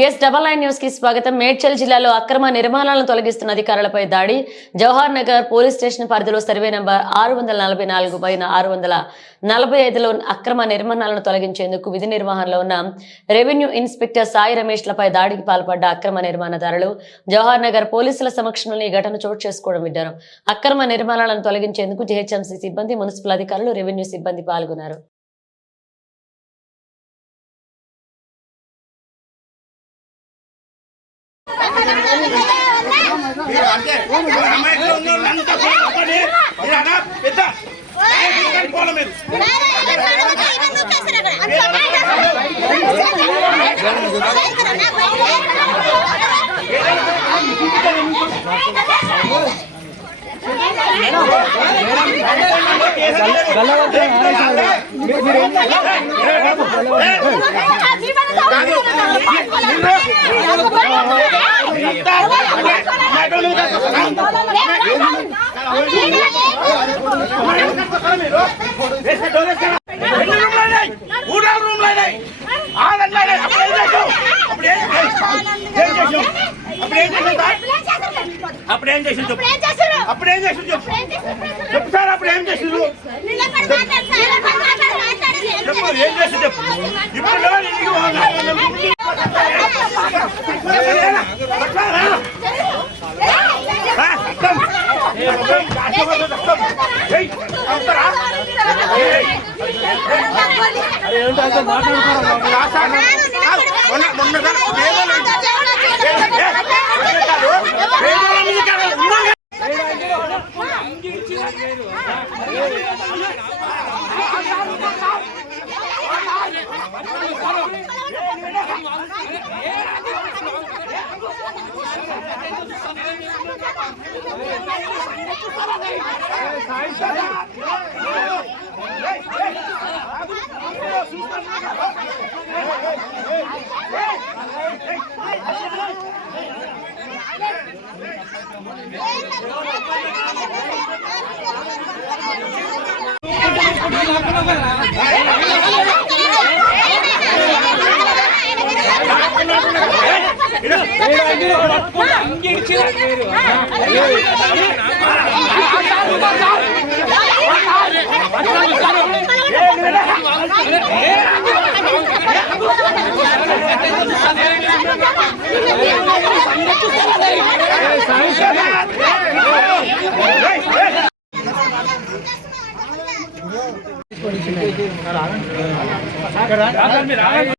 VS99 news కి స్వాగతం. మేడ్చల్ జిల్లాలో అక్రమ నిర్మాణాలను తొలగిస్తున్న అధికారులపై దాడి. జవహర్ నగర్ పోలీస్ స్టేషన్ పరిధిలో సర్వే నంబర్ 644 పైన 645లో అక్రమ నిర్మాణాలను తొలగించేందుకు విధి నిర్వహణలో ఉన్న రెవెన్యూ ఇన్స్పెక్టర్ సాయి రమేష్ లపై దాడికి పాల్పడ్డ అక్రమ నిర్మాణదారులు జవహర్ నగర్ పోలీసుల సమక్షంలో ఈ ఘటన చోటు చేసుకోవడం విడ్డారు. అక్రమ నిర్మాణాలను తొలగించేందుకు జీహెచ్ఎంసీ సిబ్బంది, మున్సిపల్ అధికారులు, రెవెన్యూ సిబ్బంది పాల్గొన్నారు. అప్పుడేం చేసి చెప్పు సార్, అప్పుడేం చేసి చెప్పు, ఏం చేసి చెప్పు. ఇప్పుడు